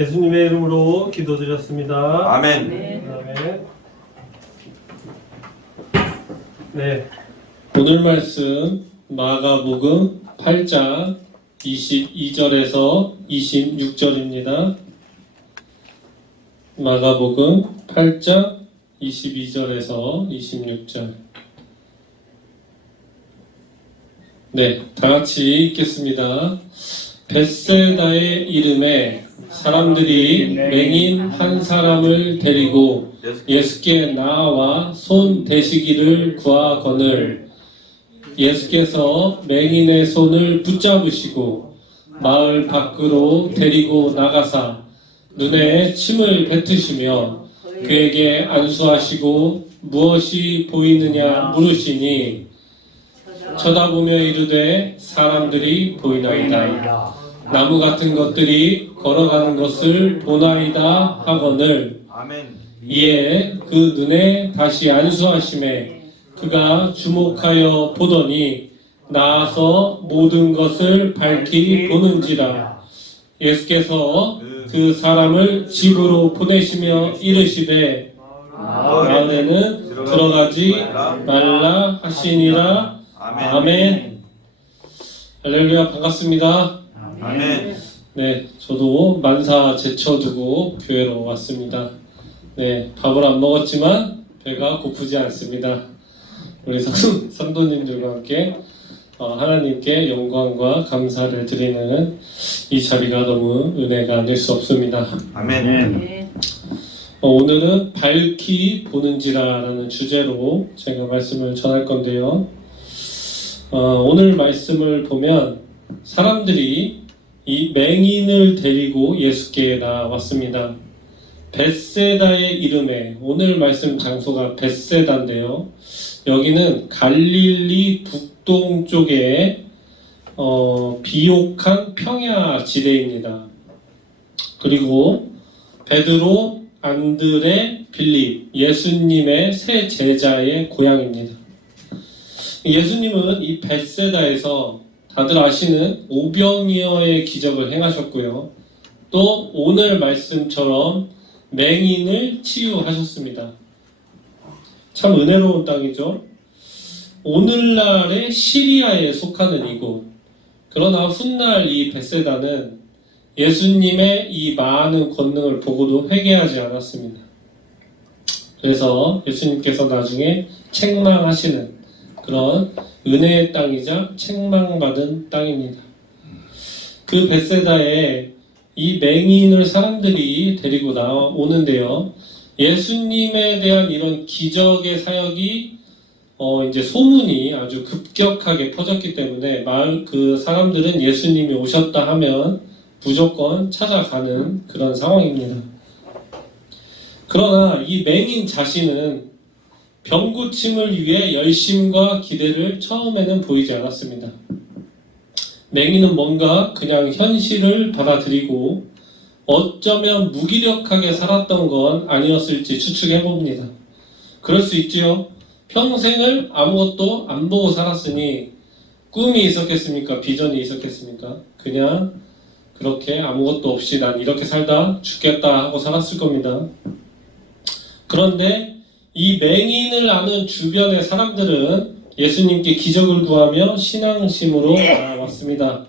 예수님의 이름으로 기도드렸습니다. 아멘. 아멘. 네. 오늘 말씀 마가복음 8장 22절에서 26절입니다. 마가복음 8장 22절에서 26절. 네, 다 같이 읽겠습니다. 벳세다의 이름에 사람들이 맹인 한 사람을 데리고 예수께 나아와 손 대시기를 구하거늘 예수께서 맹인의 손을 붙잡으시고 마을 밖으로 데리고 나가사 눈에 침을 뱉으시며 그에게 안수하시고 무엇이 보이느냐 물으시니 쳐다보며 이르되 사람들이 보이나이다. 나무 같은 것들이 걸어가는 것을 보나이다 하거늘 아멘. 이에 그 눈에 다시 안수하심에 그가 주목하여 보더니 나아서 모든 것을 밝히 보는지라. 예수께서 그 사람을 집으로 보내시며 이르시되 마을에는 들어가지 말라 하시니라. 아멘. 할렐루야, 반갑습니다. 아멘. 네, 저도 만사 제쳐두고 교회로 왔습니다. 네, 밥을 안 먹었지만 배가 고프지 않습니다. 우리 성도님들과 함께 하나님께 영광과 감사를 드리는 이 자리가 너무 은혜가 될 수 없습니다. 아멘. 오늘은 밝히 보는지라라는 주제로 제가 말씀을 전할 건데요. 오늘 말씀을 보면 사람들이 이 맹인을 데리고 예수께 나왔습니다. 벳세다의 이름에, 오늘 말씀 장소가 벳세다인데요. 여기는 갈릴리 북동쪽에 비옥한 평야 지대입니다. 그리고 베드로, 안드레, 빌립, 예수님의 세 제자의 고향입니다. 예수님은 이 벳세다에서 다들 아시는 오병이어의 기적을 행하셨고요. 또 오늘 말씀처럼 맹인을 치유하셨습니다. 참 은혜로운 땅이죠. 오늘날의 시리아에 속하는 이곳. 그러나 훗날 이 벳세다는 예수님의 이 많은 권능을 보고도 회개하지 않았습니다. 그래서 예수님께서 나중에 책망하시는 그런 은혜의 땅이자 책망받은 땅입니다. 그 벳세다에 이 맹인을 사람들이 데리고 나오는데요. 예수님에 대한 이런 기적의 사역이 이제 소문이 아주 급격하게 퍼졌기 때문에 마을 그 사람들은 예수님이 오셨다 하면 무조건 찾아가는 그런 상황입니다. 그러나 이 맹인 자신은 병 고침을 위해 열심과 기대를 처음에는 보이지 않았습니다. 맹인은 뭔가 그냥 현실을 받아들이고 어쩌면 무기력하게 살았던 건 아니었을지 추측해봅니다. 그럴 수 있지요. 평생을 아무것도 안 보고 살았으니 꿈이 있었겠습니까? 비전이 있었겠습니까? 그냥 그렇게 아무것도 없이 난 이렇게 살다 죽겠다 하고 살았을 겁니다. 그런데 이 맹인을 아는 주변의 사람들은 예수님께 기적을 구하며 신앙심으로 나아왔습니다.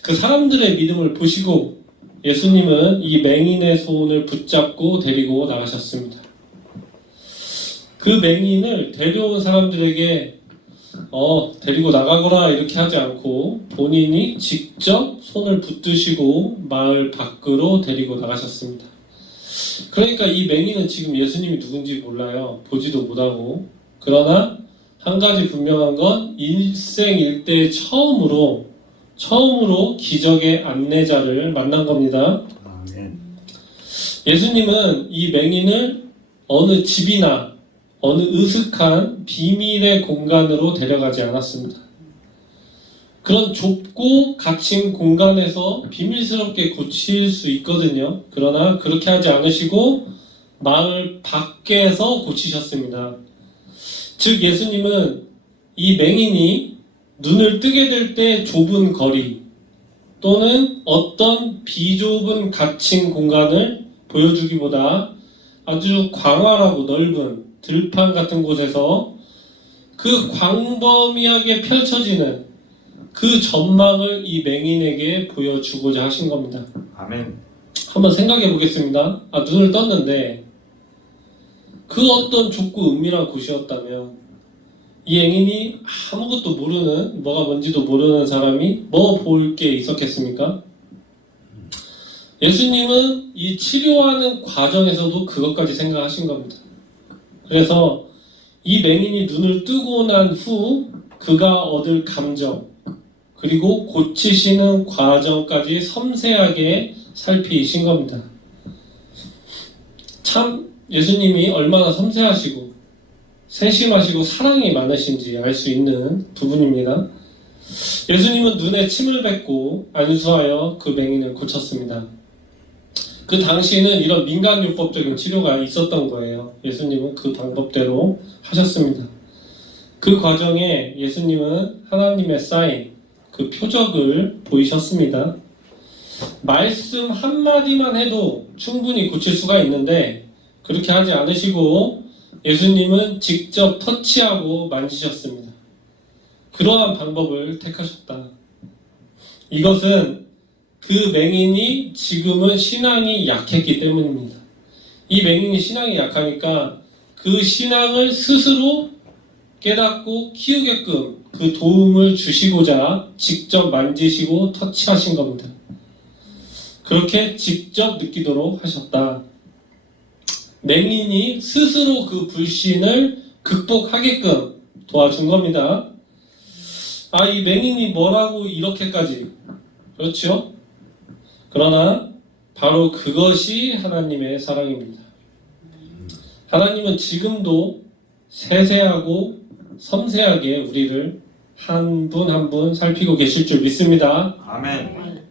그 사람들의 믿음을 보시고 예수님은 이 맹인의 손을 붙잡고 데리고 나가셨습니다. 그 맹인을 데려온 사람들에게 데리고 나가거라 이렇게 하지 않고 본인이 직접 손을 붙드시고 마을 밖으로 데리고 나가셨습니다. 그러니까 이 맹인은 지금 예수님이 누군지 몰라요. 보지도 못하고. 그러나 한 가지 분명한 건 일생일대 처음으로 기적의 안내자를 만난 겁니다. 예수님은 이 맹인을 어느 집이나 어느 으슥한 비밀의 공간으로 데려가지 않았습니다. 그런 좁고 갇힌 공간에서 비밀스럽게 고칠 수 있거든요. 그러나 그렇게 하지 않으시고 마을 밖에서 고치셨습니다. 즉 예수님은 이 맹인이 눈을 뜨게 될 때 좁은 거리, 또는 어떤 비좁은 갇힌 공간을 보여주기보다 아주 광활하고 넓은 들판 같은 곳에서 그 광범위하게 펼쳐지는 그 전망을 이 맹인에게 보여주고자 하신 겁니다. 아멘. 한번 생각해 보겠습니다. 눈을 떴는데 그 어떤 좁고 은밀한 곳이었다면 이 맹인이 아무것도 모르는, 뭐가 뭔지도 모르는 사람이 뭐 볼 게 있었겠습니까? 예수님은 이 치료하는 과정에서도 그것까지 생각하신 겁니다. 그래서 이 맹인이 눈을 뜨고 난 후 그가 얻을 감정, 그리고 고치시는 과정까지 섬세하게 살피신 겁니다. 참 예수님이 얼마나 섬세하시고 세심하시고 사랑이 많으신지 알 수 있는 부분입니다. 예수님은 눈에 침을 뱉고 안수하여 그 맹인을 고쳤습니다. 그 당시에는 이런 민간요법적인 치료가 있었던 거예요. 예수님은 그 방법대로 하셨습니다. 그 과정에 예수님은 하나님의 사인, 그 표적을 보이셨습니다. 말씀 한마디만 해도 충분히 고칠 수가 있는데 그렇게 하지 않으시고 예수님은 직접 터치하고 만지셨습니다. 그러한 방법을 택하셨다. 이것은 그 맹인이 지금은 신앙이 약했기 때문입니다. 이 맹인이 신앙이 약하니까 그 신앙을 스스로 깨닫고 키우게끔 그 도움을 주시고자 직접 만지시고 터치하신 겁니다. 그렇게 직접 느끼도록 하셨다. 맹인이 스스로 그 불신을 극복하게끔 도와준 겁니다. 이 맹인이 뭐라고 이렇게까지, 그렇죠? 그러나 바로 그것이 하나님의 사랑입니다. 하나님은 지금도 세세하고 섬세하게 우리를 한 분 한 분 살피고 계실 줄 믿습니다. 아멘.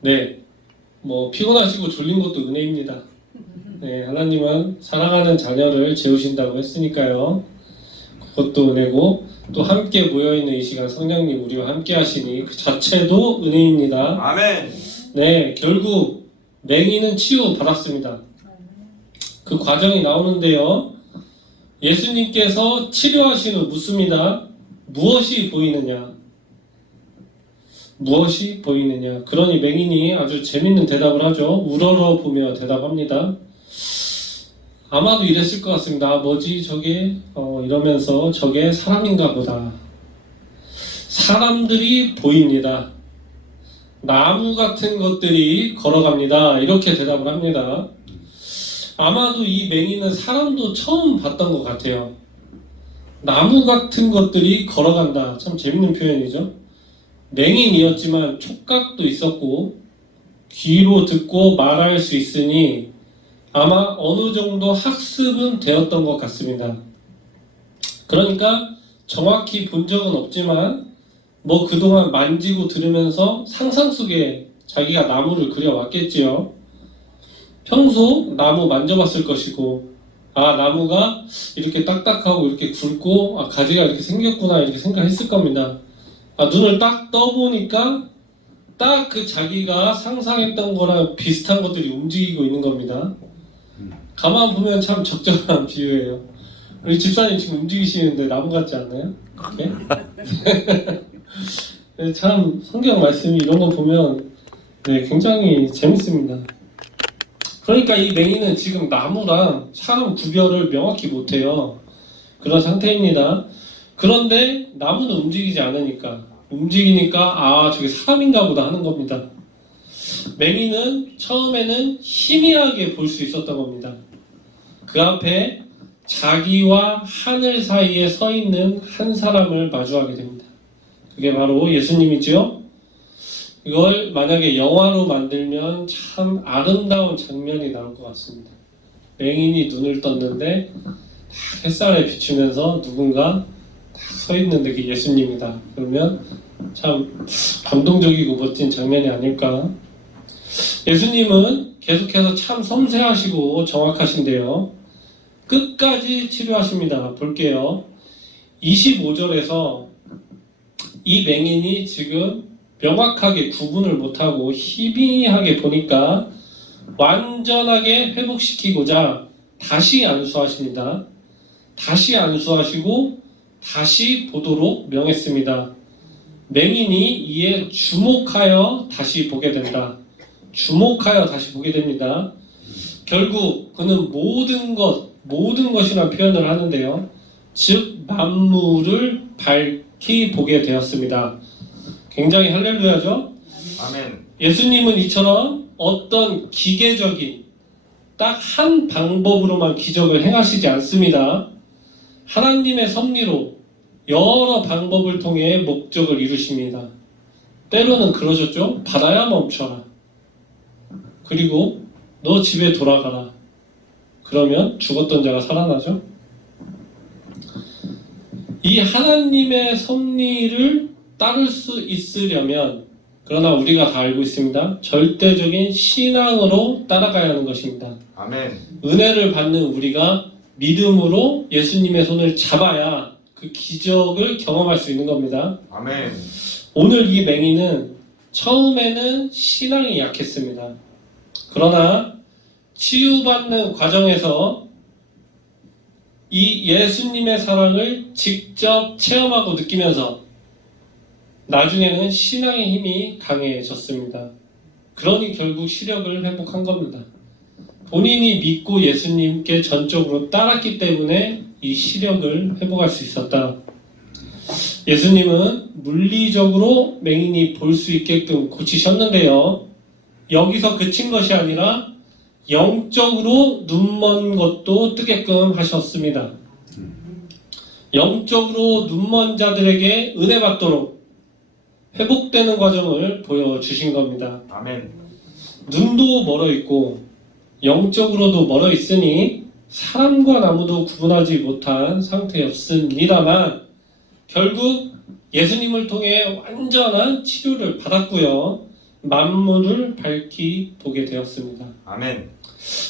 네, 피곤하시고 졸린 것도 은혜입니다. 네, 하나님은 사랑하는 자녀를 재우신다고 했으니까요. 그것도 은혜고, 또 함께 모여있는 이 시간 성령님 우리와 함께 하시니 그 자체도 은혜입니다. 아멘. 네, 결국 맹인은 치유 받았습니다. 그 과정이 나오는데요. 예수님께서 치료하신 후 묻습니다. 무엇이 보이느냐? 무엇이 보이느냐? 그러니 맹인이 아주 재밌는 대답을 하죠. 우러러 보며 대답합니다. 아마도 이랬을 것 같습니다. 뭐지 저게? 이러면서 저게 사람인가 보다. 사람들이 보입니다. 나무 같은 것들이 걸어갑니다. 이렇게 대답을 합니다. 아마도 이 맹인은 사람도 처음 봤던 것 같아요. 나무 같은 것들이 걸어간다. 참 재밌는 표현이죠. 맹인이었지만 촉각도 있었고 귀로 듣고 말할 수 있으니 아마 어느 정도 학습은 되었던 것 같습니다. 그러니까 정확히 본 적은 없지만 그동안 만지고 들으면서 상상 속에 자기가 나무를 그려왔겠지요. 평소 나무 만져봤을 것이고 나무가 이렇게 딱딱하고 이렇게 굵고 가지가 이렇게 생겼구나 이렇게 생각했을 겁니다. 눈을 딱 떠보니까 딱 그 자기가 상상했던 거랑 비슷한 것들이 움직이고 있는 겁니다. 가만 보면 참 적절한 비유예요. 우리 집사님 지금 움직이시는데 나무 같지 않나요? 네, 참 성경 말씀이 이런 거 보면 굉장히 재밌습니다. 그러니까 이 맹인은 지금 나무랑 사람 구별을 명확히 못해요. 그런 상태입니다. 그런데 나무는 움직이니까 저게 사람인가 보다 하는 겁니다. 맹인은 처음에는 희미하게 볼 수 있었던 겁니다. 그 앞에 자기와 하늘 사이에 서 있는 한 사람을 마주하게 됩니다. 그게 바로 예수님이죠. 이걸 만약에 영화로 만들면 참 아름다운 장면이 나올 것 같습니다. 맹인이 눈을 떴는데 햇살에 비추면서 누군가 서 있는데 그게 예수님이다. 그러면 참 감동적이고 멋진 장면이 아닐까. 예수님은 계속해서 참 섬세하시고 정확하신데요. 끝까지 치료하십니다. 볼게요. 25절에서 이 맹인이 지금 명확하게 구분을 못하고 희미하게 보니까 완전하게 회복시키고자 다시 안수하십니다. 다시 안수하시고 다시 보도록 명했습니다. 맹인이 이에 주목하여 다시 보게 된다. 주목하여 다시 보게 됩니다. 결국 그는 모든 것이란 표현을 하는데요. 즉 만물을 밝히 보게 되었습니다. 굉장히 할렐루야죠. 아멘. 예수님은 이처럼 어떤 기계적인 딱 한 방법으로만 기적을 행하시지 않습니다. 하나님의 섭리로 여러 방법을 통해 목적을 이루십니다. 때로는 그러셨죠. 바다야 멈춰라. 그리고 너 집에 돌아가라. 그러면 죽었던 자가 살아나죠. 이 하나님의 섭리를 따를 수 있으려면, 그러나 우리가 다 알고 있습니다. 절대적인 신앙으로 따라가야 하는 것입니다. 아멘. 은혜를 받는 우리가 믿음으로 예수님의 손을 잡아야 그 기적을 경험할 수 있는 겁니다. 아멘. 오늘 이 맹인은 처음에는 신앙이 약했습니다. 그러나 치유받는 과정에서 이 예수님의 사랑을 직접 체험하고 느끼면서 나중에는 신앙의 힘이 강해졌습니다. 그러니 결국 시력을 회복한 겁니다. 본인이 믿고 예수님께 전적으로 따랐기 때문에 이 시력을 회복할 수 있었다. 예수님은 물리적으로 맹인이 볼 수 있게끔 고치셨는데요. 여기서 그친 것이 아니라 영적으로 눈먼 것도 뜨게끔 하셨습니다. 영적으로 눈먼 자들에게 은혜 받도록 회복되는 과정을 보여주신 겁니다. 아멘. 눈도 멀어 있고 영적으로도 멀어 있으니 사람과 나무도 구분하지 못한 상태였습니다만 결국 예수님을 통해 완전한 치료를 받았고요. 만물을 밝히 보게 되었습니다. 아멘.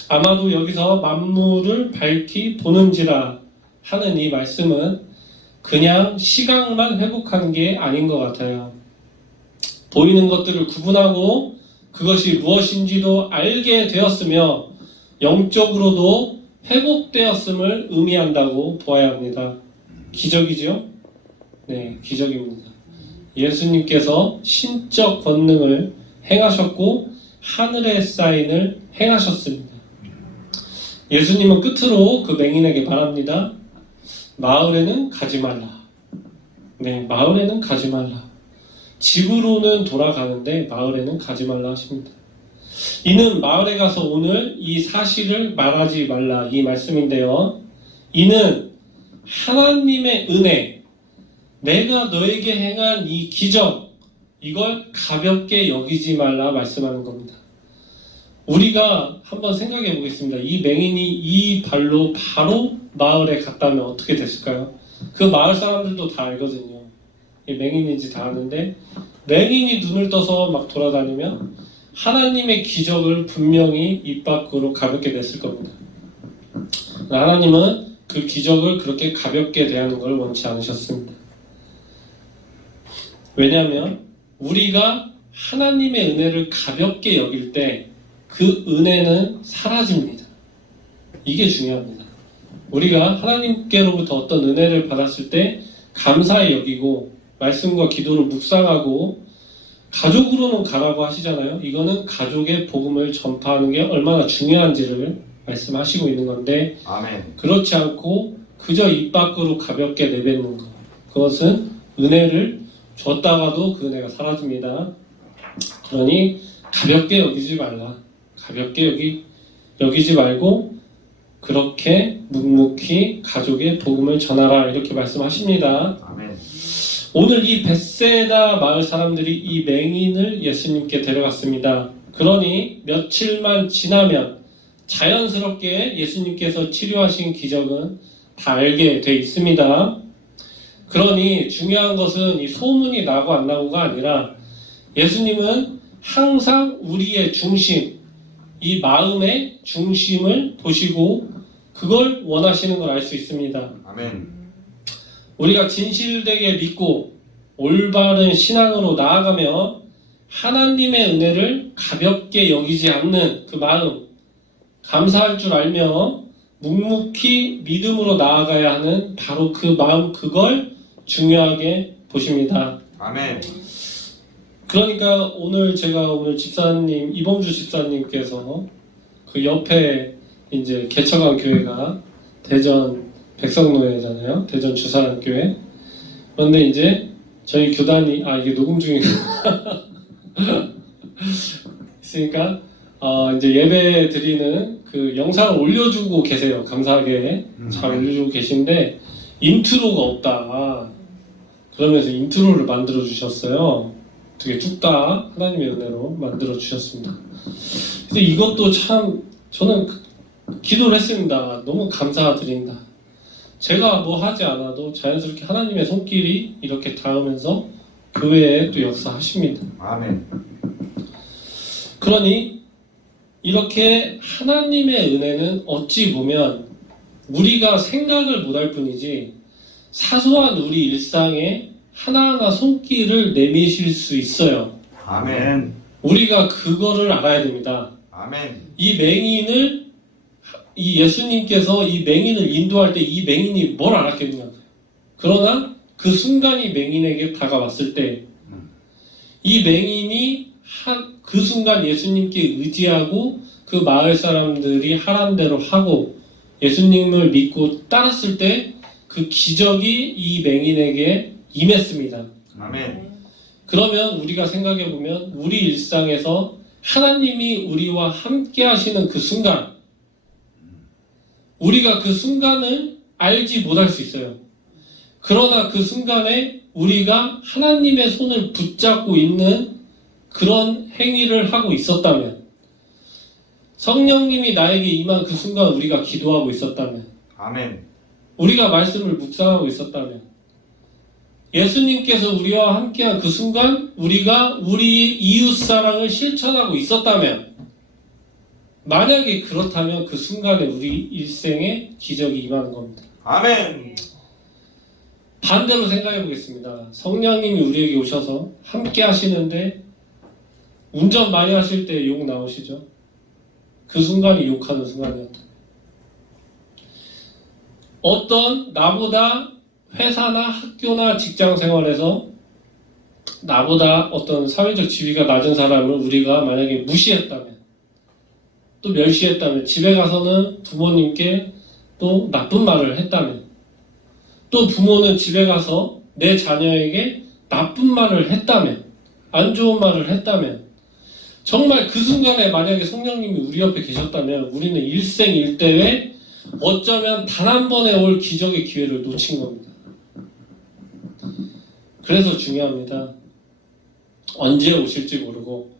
아마도 여기서 만물을 밝히 보는지라 하는 이 말씀은 그냥 시각만 회복한 게 아닌 것 같아요. 보이는 것들을 구분하고 그것이 무엇인지도 알게 되었으며 영적으로도 회복되었음을 의미한다고 보아야 합니다. 기적이죠? 네, 기적입니다. 예수님께서 신적 권능을 행하셨고 하늘의 사인을 행하셨습니다. 예수님은 끝으로 그 맹인에게 말합니다. 마을에는 가지 말라. 네, 마을에는 가지 말라. 집으로는 돌아가는데 마을에는 가지 말라 하십니다. 이는 마을에 가서 오늘 이 사실을 말하지 말라 이 말씀인데요. 이는 하나님의 은혜, 내가 너에게 행한 이 기적, 이걸 가볍게 여기지 말라 말씀하는 겁니다. 우리가 한번 생각해 보겠습니다. 이 맹인이 이 발로 바로 마을에 갔다면 어떻게 됐을까요? 그 마을 사람들도 다 알거든요. 이 맹인인지 다 아는데 맹인이 눈을 떠서 막 돌아다니면 하나님의 기적을 분명히 입 밖으로 가볍게 냈을 겁니다. 하나님은 그 기적을 그렇게 가볍게 대하는 걸 원치 않으셨습니다. 왜냐하면 우리가 하나님의 은혜를 가볍게 여길 때 그 은혜는 사라집니다. 이게 중요합니다. 우리가 하나님께로부터 어떤 은혜를 받았을 때 감사히 여기고 말씀과 기도를 묵상하고 가족으로는 가라고 하시잖아요. 이거는 가족의 복음을 전파하는 게 얼마나 중요한지를 말씀하시고 있는 건데 아멘. 그렇지 않고 그저 입 밖으로 가볍게 내뱉는 것, 그것은 은혜를 줬다가도 그 은혜가 사라집니다. 그러니 가볍게 여기지 말라. 가볍게 여기지 말고 그렇게 묵묵히 가족의 복음을 전하라 이렇게 말씀하십니다. 아멘. 오늘 이 벳세다 마을 사람들이 이 맹인을 예수님께 데려갔습니다. 그러니 며칠만 지나면 자연스럽게 예수님께서 치료하신 기적은 다 알게 돼 있습니다. 그러니 중요한 것은 이 소문이 나고 안 나고가 아니라 예수님은 항상 우리의 중심, 이 마음의 중심을 보시고 그걸 원하시는 걸 알 수 있습니다. 아멘. 우리가 진실되게 믿고 올바른 신앙으로 나아가며 하나님의 은혜를 가볍게 여기지 않는 그 마음, 감사할 줄 알며 묵묵히 믿음으로 나아가야 하는 바로 그 마음, 그걸 중요하게 보십니다. 아멘. 그러니까 오늘 집사님, 이범주 집사님께서 그 옆에 이제 개척한 교회가 대전 백성노예잖아요. 대전 주사랑교회. 그런데 이제 저희 교단이, 이게 녹음 중이고 있으니까 이제 예배 드리는 그 영상을 올려주고 계세요. 감사하게 잘 올려주고 계신데 인트로가 없다. 그러면서 인트로를 만들어 주셨어요. 되게 뚝딱 하나님의 은혜로 만들어 주셨습니다. 근데 이것도 참 저는 기도를 했습니다. 너무 감사드립니다. 제가 뭐 하지 않아도 자연스럽게 하나님의 손길이 이렇게 닿으면서 교회에 또 역사하십니다. 아멘. 그러니 이렇게 하나님의 은혜는 어찌 보면 우리가 생각을 못할 뿐이지 사소한 우리 일상에 하나하나 손길을 내미실 수 있어요. 아멘. 우리가 그거를 알아야 됩니다. 아멘. 이 예수님께서 이 맹인을 인도할 때 이 맹인이 뭘 알았겠냐. 그러나 그 순간이 맹인에게 다가왔을 때 이 맹인이 그 순간 예수님께 의지하고 그 마을 사람들이 하란 대로 하고 예수님을 믿고 따랐을 때 그 기적이 이 맹인에게 임했습니다. 아멘. 그러면 우리가 생각해보면 우리 일상에서 하나님이 우리와 함께 하시는 그 순간, 우리가 그 순간을 알지 못할 수 있어요. 그러나 그 순간에 우리가 하나님의 손을 붙잡고 있는 그런 행위를 하고 있었다면, 성령님이 나에게 임한 그 순간 우리가 기도하고 있었다면, 아멘. 우리가 말씀을 묵상하고 있었다면, 예수님께서 우리와 함께한 그 순간 우리가 우리 이웃사랑을 실천하고 있었다면, 만약에 그렇다면 그 순간에 우리 일생에 기적이 임하는 겁니다. 아멘. 반대로 생각해 보겠습니다. 성령님이 우리에게 오셔서 함께 하시는데 운전 많이 하실 때 욕 나오시죠? 그 순간이 욕하는 순간이었다. 어떤 나보다 회사나 학교나 직장 생활에서 나보다 어떤 사회적 지위가 낮은 사람을 우리가 만약에 무시했다면, 또 멸시했다면, 집에 가서는 부모님께 또 나쁜 말을 했다면, 또 부모는 집에 가서 내 자녀에게 나쁜 말을 했다면, 안 좋은 말을 했다면, 정말 그 순간에 만약에 성령님이 우리 옆에 계셨다면 우리는 일생일대에 어쩌면 단 한 번에 올 기적의 기회를 놓친 겁니다. 그래서 중요합니다. 언제 오실지 모르고,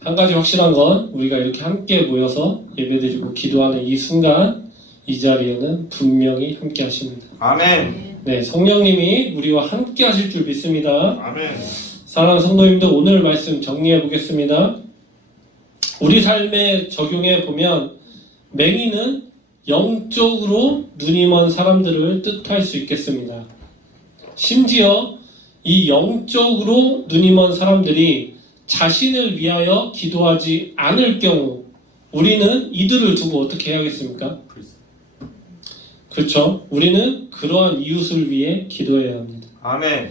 한 가지 확실한 건 우리가 이렇게 함께 모여서 예배드리고 기도하는 이 순간, 이 자리에는 분명히 함께 하십니다. 아멘. 네, 성령님이 우리와 함께 하실 줄 믿습니다. 아멘. 사랑하는 성도님들, 오늘 말씀 정리해 보겠습니다. 우리 삶에 적용해 보면 맹인은 영적으로 눈이 먼 사람들을 뜻할 수 있겠습니다. 심지어 이 영적으로 눈이 먼 사람들이 자신을 위하여 기도하지 않을 경우 우리는 이들을 두고 어떻게 해야겠습니까? 그렇죠. 우리는 그러한 이웃을 위해 기도해야 합니다. 아멘.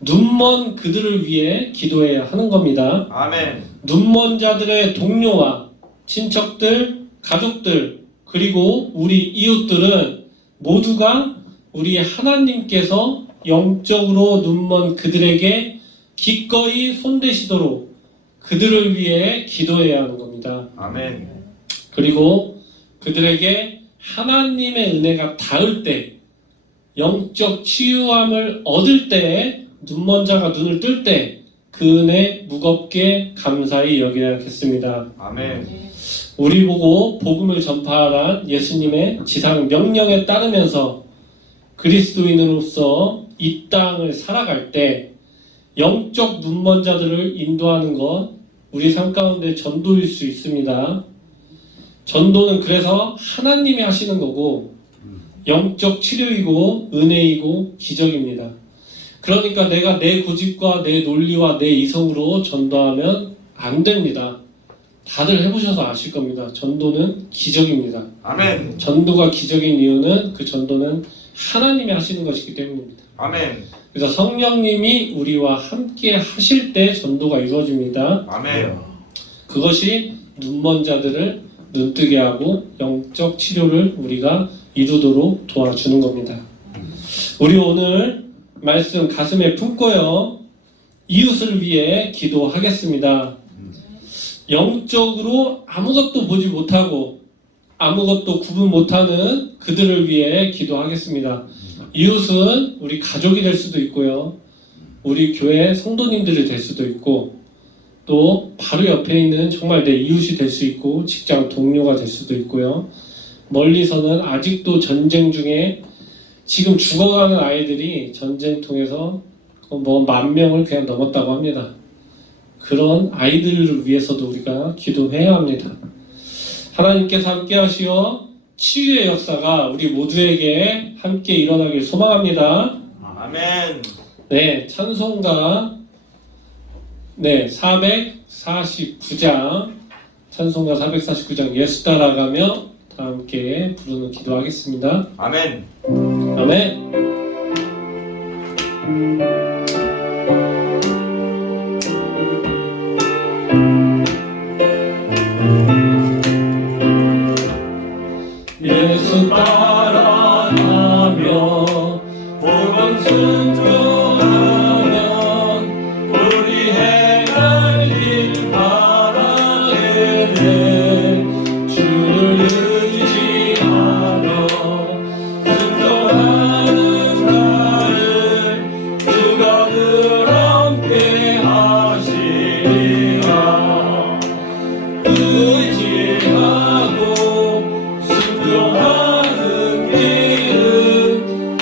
눈먼 그들을 위해 기도해야 하는 겁니다. 아멘. 눈먼 자들의 동료와 친척들, 가족들, 그리고 우리 이웃들은 모두가 우리 하나님께서 영적으로 눈먼 그들에게 기꺼이 손대시도록 그들을 위해 기도해야 하는 겁니다. 아멘. 그리고 그들에게 하나님의 은혜가 닿을 때, 영적 치유함을 얻을 때, 눈먼 자가 눈을 뜰 때 그 은혜 무겁게 감사히 여겨야겠습니다. 아멘. 우리 보고 복음을 전파하란 예수님의 지상 명령에 따르면서 그리스도인으로서 이 땅을 살아갈 때 영적 눈먼 자들을 인도하는 것, 우리 삶 가운데 전도일 수 있습니다. 전도는 그래서 하나님이 하시는 거고 영적 치료이고 은혜이고 기적입니다. 그러니까 내가 내 고집과 내 논리와 내 이성으로 전도하면 안 됩니다. 다들 해보셔서 아실 겁니다. 전도는 기적입니다. 아멘. 전도가 기적인 이유는 그 전도는 하나님이 하시는 것이기 때문입니다. 아멘. 그래서 성령님이 우리와 함께 하실 때 전도가 이루어집니다. 아멘. 그것이 눈먼 자들을 눈뜨게 하고 영적 치료를 우리가 이루도록 도와주는 겁니다. 우리 오늘 말씀 가슴에 품고요. 이웃을 위해 기도하겠습니다. 영적으로 아무것도 보지 못하고 아무것도 구분 못하는 그들을 위해 기도하겠습니다. 이웃은 우리 가족이 될 수도 있고요. 우리 교회 성도님들이 될 수도 있고 또 바로 옆에 있는 정말 내 이웃이 될 수 있고 직장 동료가 될 수도 있고요. 멀리서는 아직도 전쟁 중에 지금 죽어가는 아이들이 전쟁통에서 뭐 10,000명을 그냥 넘었다고 합니다. 그런 아이들을 위해서도 우리가 기도해야 합니다. 하나님께서 함께 하시어 치유의 역사가 우리 모두에게 함께 일어나길 소망합니다. 아멘. 네, 찬송가 449장 찬송가 449장 예수 따라가며 다 함께 부르는 기도하겠습니다. 아멘. 아멘. 예수 따라가며 복음 순종하면 우리 행할 길 바라게 돼 주를 의지하며 순종하는 나를 주가 늘 함께 하시리라. 의지하고 순종하는 길은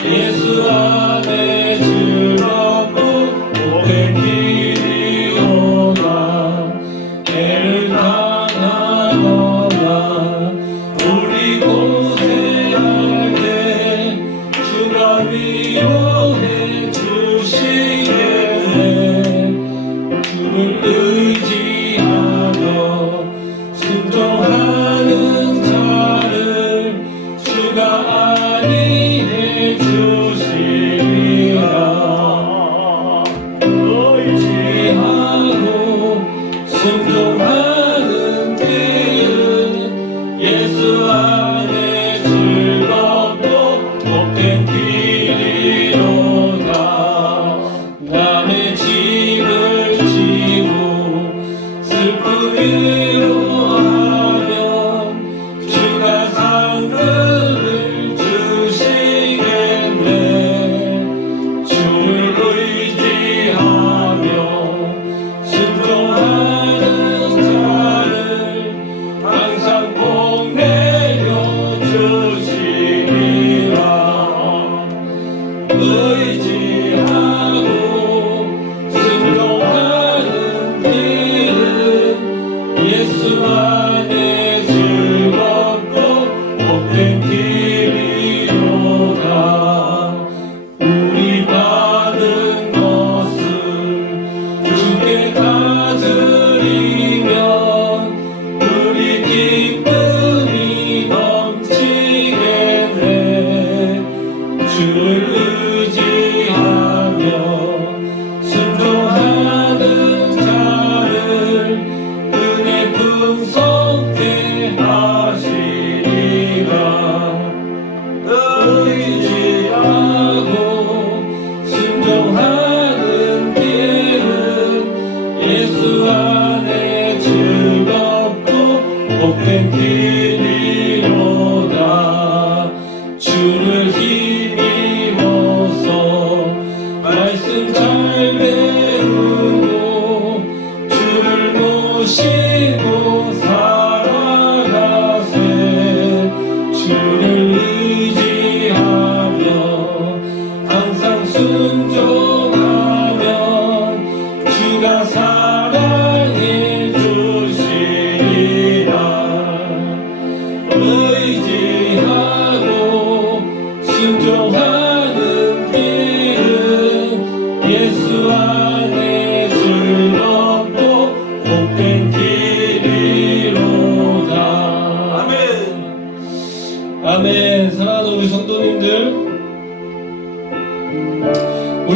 예수 안에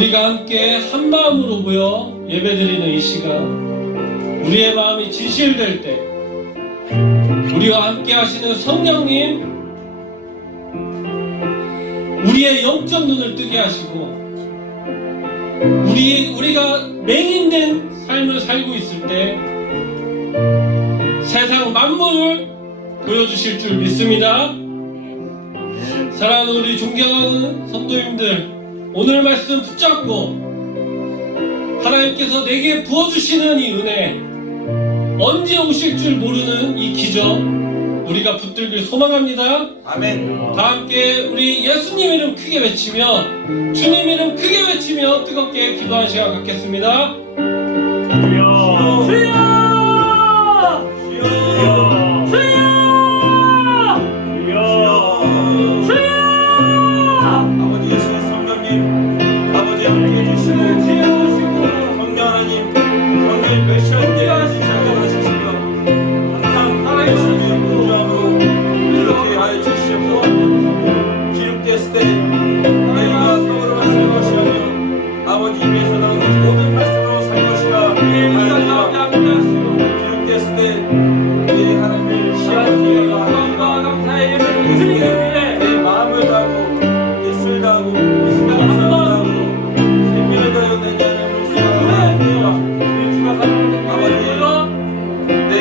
우리가 함께 한 마음으로 모여 예배드리는 이 시간, 우리의 마음이 진실될 때 우리와 함께 하시는 성령님, 우리의 영적 눈을 뜨게 하시고 우리가 맹인된 삶을 살고 있을 때 세상 만물을 보여주실 줄 믿습니다. 사랑하는 우리 존경하는 성도님들, 오늘 말씀 붙잡고 하나님께서 내게 부어주시는 이 은혜, 언제 오실 줄 모르는 이 기적 우리가 붙들길 소망합니다. 아멘. 다 함께 우리 예수님 이름 크게 외치며 주님 이름 크게 외치며 뜨겁게 기도하는 시간 갖겠습니다. 주여! 주여! 아버지 예수 성령님, 아버지 함께 해주시고 성령 하나님, 성령 몇 시간째 시작해주시고 항상 살아계시는 우주함으로 이렇게 하여 주시옵소서. 기록됐을 때 너희가 떠오르며 살 것이라며 아버지 입에서 나오는 모든 말씀으로 살 것이라 하였느니라. 기록됐을 때 우리 하나님을 시험하기가 하리라. 기록됐을 때 내 마음을 다하고 뜻을 다하고 감사를 다하고 생명을 다하여 내 자녀를 사랑하리라. 아버지 내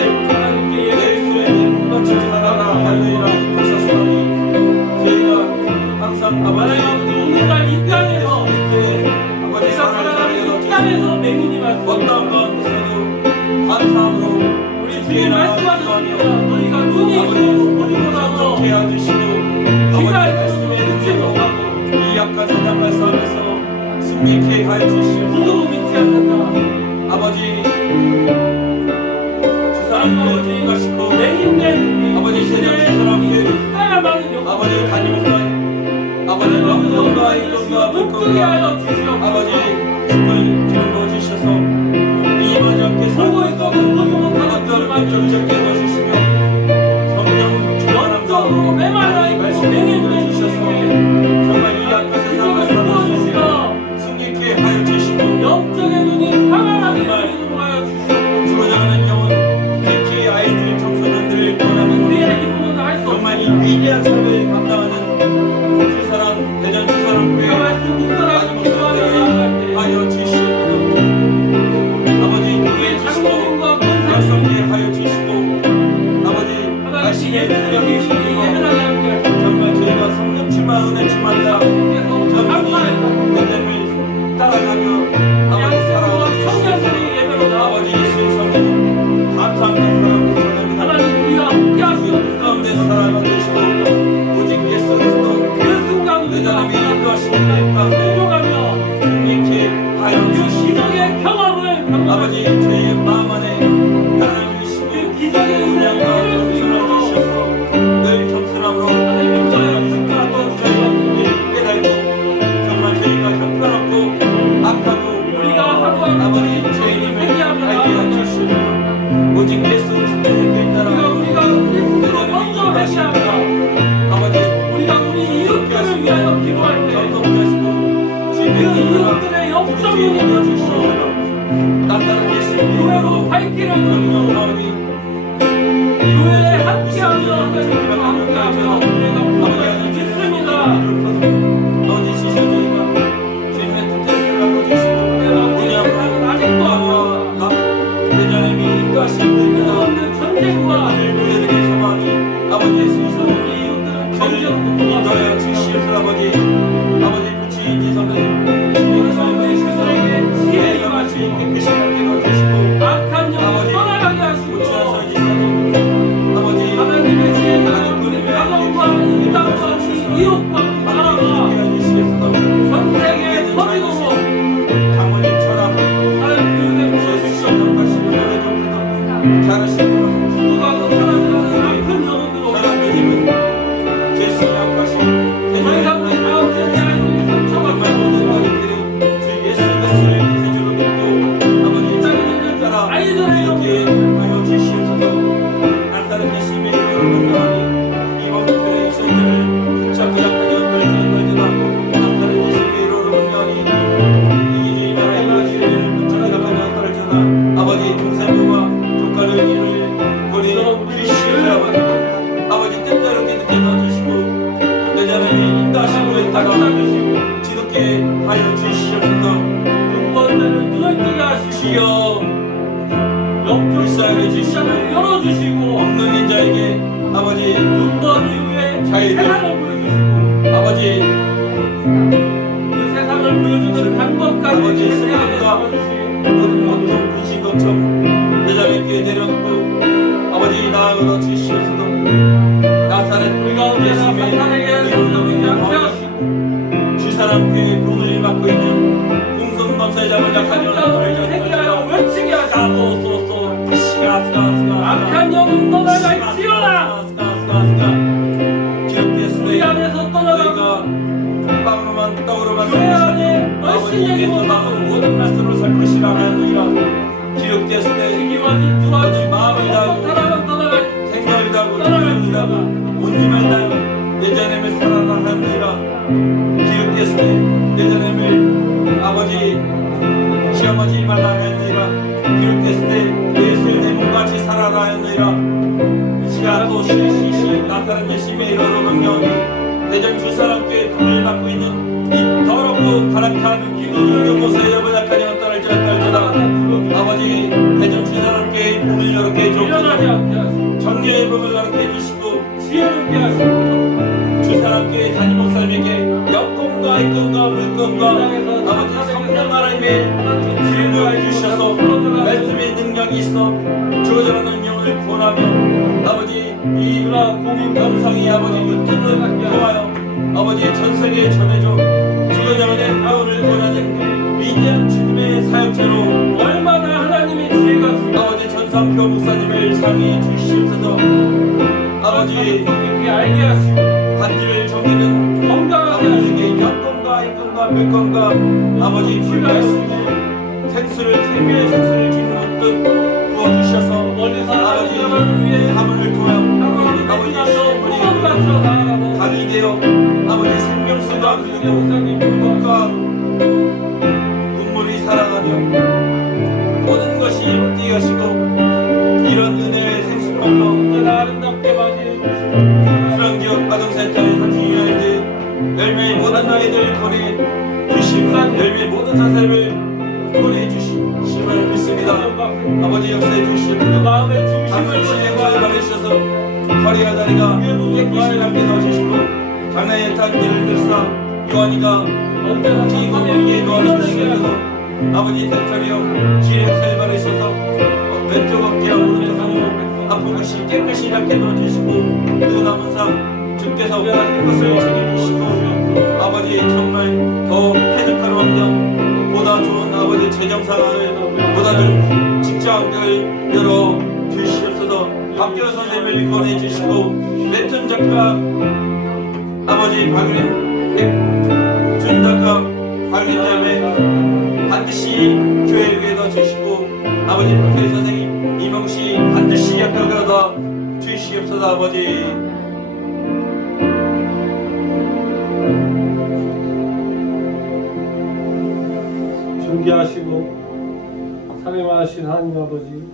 입술에 빛같이 살아라 할렐루야 하셨사오니 저희가 항상 아버지 오늘날 이 땅에서 아버지 사랑을 이 땅에서 맹인이 어떤 가운데서도 감사함으로 우리 주님 말씀하셨습니다. 너희가 눈이 있고 보지 못하고 그렇게 해주시고 아버지 말씀에 듣지 못하고 이 약한 세상을 싸움에서 승리케 하여 주시옵소서. 누구도 믿지 않는다. 아버지 주 사람께 가시고 맹인된 아버지 세상 주 사람께 살아가는 아버지 다니면서 아버지 영광과 인권과 눈뜨게 하여 물건과 주시옵소서. 아버지 힘을 기울여 주셔서 이 마지막에 보고 있어도 보지 못하는 어떤 결정게 해주시며 성령 영적으로 메말라 있고 맹인된 주셔서 정말 이 약한 세상을 살아서 승리케 하여 주시고 영적의 눈이 파란하게 열리도록 하여 주시옵소서. 죽어가는 영혼 특히 아이들 청소년들을 권하는 우리의 힘으로는 할 수 정말 이 없습니다. 위대한 사역을 감당하는 주사랑 대전 주사랑 교회 그 말씀 묵살하고 기도하는 하여 주시옵소서. 아버지 교회 주시고 장로님과 권사님 약성케 하여 주시고 아버지 하나님 말씀의 능력이 예배를 있으시고 하게 정말 저희가 성령 충만 은혜 충만다 하옵소서. 감사합니다. 믿음을 따라가며 아버지 살아가고 청년들이 예배로 나와 아버지 예수의 성령 감사합니다. 사랑합니다. 하나님 우리와 함께 하시옵소서. 그 가운데 살아가 계시고 오직 예수 그리스도 그 순간 내 우리가 자녀의 인도하시는 가운데 인정하며 승리케 하여 그 주시고 기적의 경험을 경험하며 아버지 저희의 마음 안에 편안을 주시고 그 기적의 은혜를 은혜와 이룰 수 겸손을 있도록 주셔서 늘 겸손함으로 하나님 정말 저의 힘과 또 저희가 분을 깨달고 정말 저희가 형편없고 악하고 우리가 하루하루 아버지 죄인임을 알게 하여 주시고 오직 예수 그리스도의 길 따라 우리가 우리 스스로 먼저 회개하며 아버지 우리가 우리 이웃들을 위하여 기도할 때 정성하시고 그 이웃들의 영적 눈이 열리시고 나타난 예수의 교회로 발길을 열고 명령하오니 교회에 함께하며 하나님과 함께하며 우리가 부활을 믿습니다. 아버지 시선 저희가 주님의 뜻을 하고 주시고 우리 세상은 아직도 나와 내 자녀의 인도하시고 없는 전쟁과 우리들의 소망이 아버지 예수의 우리 이웃들은 전쟁으로 인도하여 도와주시옵소서. 주시옵소서. 아버지 부치인지 성령 주님의 삶의 세상에 지혜가 마치 깨끗이 함께 주시고 악한 영을 떠나가게 하시고 부치한 성지사님 아버지 하나님의 지혜가 우리 가정과 이 땅과 이 이웃과 나라와 전 세계에 퍼지도록 장모님처럼 하나님 교육에 부어주시옵소서. 잘하시고 수고하고 살아가는 악한 영혼들로 사랑하님은 제수의 약하신 더 이상 우리 가운데 대한 정말 상처가 모든 것들이 주 예수 그리스도를 구주로 믿고 아버지 주여 영적인 시장을 열어주시고 없는 인자에게 아버지 눈먼 이후에 자유를 세상을 보여주시고 아버지 그 세상을 보여주는 방법까지 아버지 세상에 생각과 보여주시고 모든 고통 근심 걱정 내 자녀께 내려놓고 아버지 나아가 주시옵소서. 나사렛 우리가 언제나 사탄에게 손잡이지 않게 하시고 주 사람께 붕을 받고 있는 풍성범사에 잡은 약한 성장을 회개하여 외치게 하시고 소소소 시가스가스가 악한 영은 떠나가 있지어라 우리 안에서 떠나가 빵으로만 떡으로만 교회 안에 얼씬하지 못하고 모든 말씀으로 살 것이라 하였느니라. 기록되었을 때 시기와 질투와 마음을 다하고 사랑은 떠나가 생각을 다하고 떠나갈 정성을 다하고 온 힘을 다하여 내 자녀를 사랑하라 하였느니라. 기록되었을 때 내 자녀를 아버지 시험하지 말라 하였느니라. 기록되었을 때 예수를 내 몸같이 살아라 하였느니라. 시가도 시시시 나타난 예심의 이러로 명령하니 대전 주 사람께 불을 받고 있는 이 더럽고 가락한 기도를 여보 약한 영 떨어져다 아버지 대전 주 사람께 문을 열게 일어나지 해주옵소서. 않게 하시고 정죄의 문을 열게 해주시고 지혜를 있게 하시고 주 사람께 담임 목사님에게 역금과 입금과 물금과 아버지 성령 하나님의 지혜를 주셔서 말씀의 능력이 있어 주어져가는 영을 구원하며 아버지 이 공인 감성이 아버지 유튜브를 통하여 아버지 전 세계에 전해줘 주어져가는 영을 구원하는 위대한 주님의 사역자로 얼마나 하나님의 지혜가 아버지 전상표 목사님을 상의해 주시옵소서. 아버지 깊이 알게 하시고 반지를 정리는 건강하게 하시고 아버지에게 역금과 입금과 물금과 아버지 주 말씀에 생수를 태미의 생수를 주는 것도 부어주셔서 멀리서 아버지 하나님을 위해 사물을 통하여 아버지 아버지 소원 시험을 바쳐 나아가고 강이 되어 아버지 생명수가 그리고 목사님 꽃과 눈물이 살아가며 모든 것이 함께 하시고 이런 은혜의 생수를 얻어 언제나 아름답게 맞이해 주시고 그런 기업 아동센터의 32년대 열매의 모든 아이들 보내 주시고 열매의 모든 사람을 보내 주심을 믿습니다. 아버지 역사해 주시고 마음의 담을 중심을 시행을 받으셔서 허리와 다리가 깨끗이 함께 넣어주시고 장래의 탄길을 들사 요한이가 언제나 기도하게 도와주시면서 아버지 대처리요 지혜를 받으셔서 왼쪽 어깨와 오른쪽 손으로 아픈 것이 깨끗이 낫게 넣어주시고 그 남은 삶 주께서 원하는 것을 챙겨주시고 아버지 정말 더 쾌적한 환경 보다 좋은 아버지 재정 상황을 보다 좋은 직장 환경을 열어 주시옵소서. 학교 선생님을 권해주시고 웹툰 작가 아버지 박윤 준 작가 박윤자매 반드시 교회를 넣어 주시고 아버지 박혜리 선생님 이명씨 반드시 약속을 얻어 주시옵소서. 아버지 준비하시고 사랑하신 하나님 아버지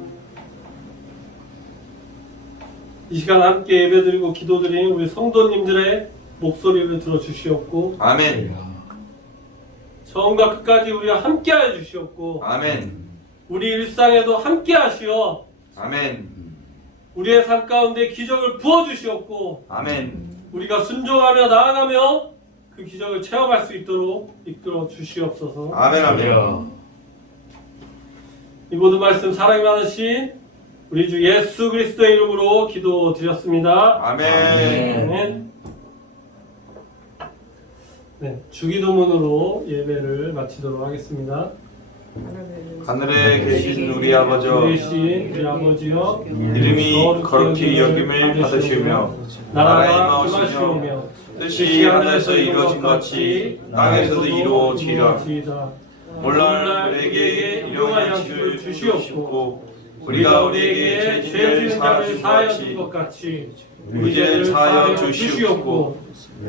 이 시간 함께 예배드리고 기도드리는 우리 성도님들의 목소리를 들어주시옵고 아멘 처음과 끝까지 우리와 함께하여 주시옵고 아멘 우리 일상에도 함께하시어 아멘 우리의 삶 가운데 기적을 부어주시옵고 아멘 우리가 순종하며 나아가며 그 기적을 체험할 수 있도록 이끌어 주시옵소서. 아멘 아멘 이 모든 말씀 사랑이 많으신 우리 주 예수 그리스도의 이름으로 기도드렸습니다. 아멘 아멘. 네, 주기도문으로 예배를 마치도록 하겠습니다. 하늘에 계신 우리 아버지여 계신 우리 아버지여 이름이 거룩히 여김을 받으시오며 나라가 임하시오며 뜻이 하늘에서 이루어진 것 같이 땅에서도 이루어지리라. 오늘날 우리에게 일용할 양식을 주시옵고 우리가 우리에게 죄를 사하여 준 것 같이 우리 죄를 사하여 주시옵고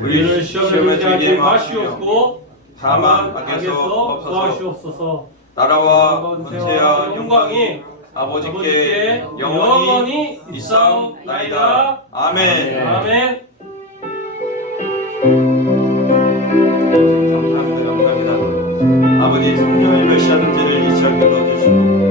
우리를 시험에 들게 마시옵고 다만 악에서 구하시옵소서. 나라와 권세와 영광이 아버지께 영원히 있사옵나이다. 아멘. 아멘. 감사합니다. 아버지 성령을 멸시하는 죄를 잊지 않게 넣어주시고